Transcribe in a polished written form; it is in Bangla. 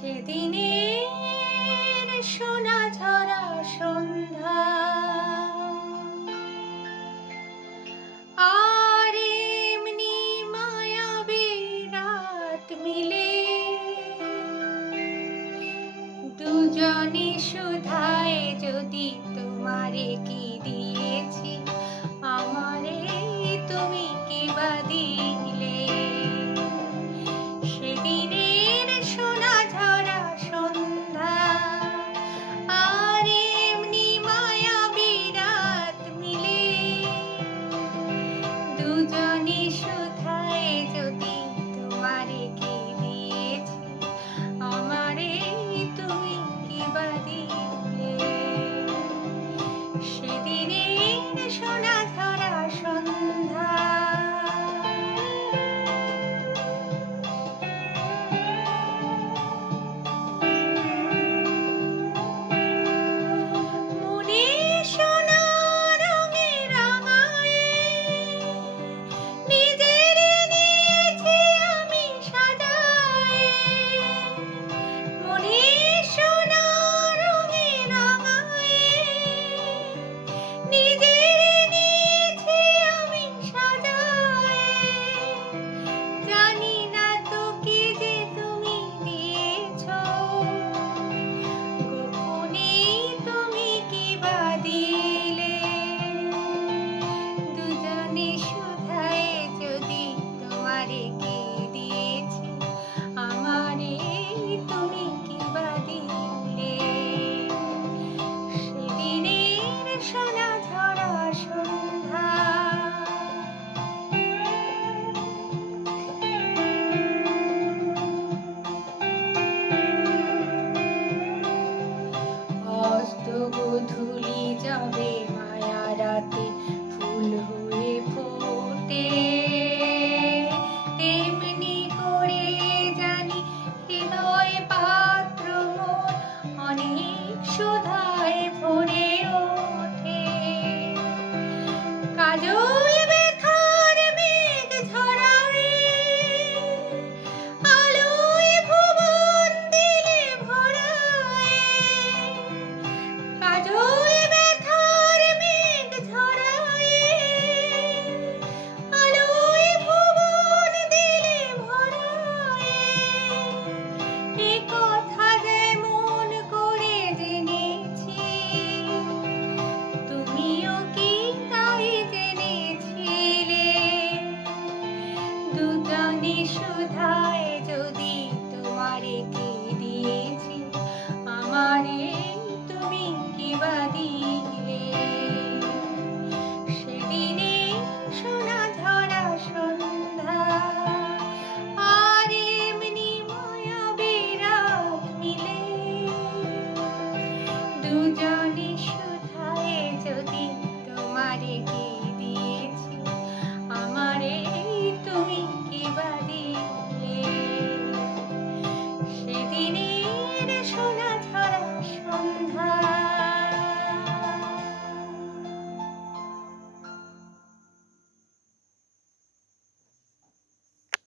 সেদিনের সোনা ঝরা সন্ধ্যা আর এমনি মায়াবী রাত মিলে দুজনে শুধায় যদি তোমারে কি দিয়েছি আমারে তুমি কি বা দিলে সেদিনের সোনা ঝরা সন্ধ্যা আর এমনি মায়াবী রাত মিলে দুজনে শুধায় যদি তোমারে কি দিয়েছি আমারে তুমি কি বা দিলে সেদিনের সোনা ঝরা সন্ধ্যা মনে সোনা রঙে রাঙায়ে নিজের নিয়েছি আমি সাজায়ে মনে সোনা রঙে রাঙায়ে নিজের নিয়েছি আমি সাজায়ে জানি না তো কি যে তুমি দিয়েছো গোপনে তুমি কি বা দিলে দুজনে শুধায় যদি তোমারে কি দিয়েছি আমারে তুমি কি বা দিলে সেদিনের সোনা ঝরা সন্ধ্যা অস্ত গোধূলি যাবে মায়া রাতে ফুল হয়ে ফোটে তেমনি করে জানি হৃদয় পাত্র মোর অনেক সুধায় ভরে ওঠে কাজল ব্যথার মেঘ ঝরায় আলোয় ভুবন দিলে ভরায় কাজল ব্যথার মেঘ ঝরায় আলোয় ভুবন দিলে ভরায় এ কথা যেমন করে জেনেছি তুমিও কি তাই জেনেছিলে দুজনে শুধা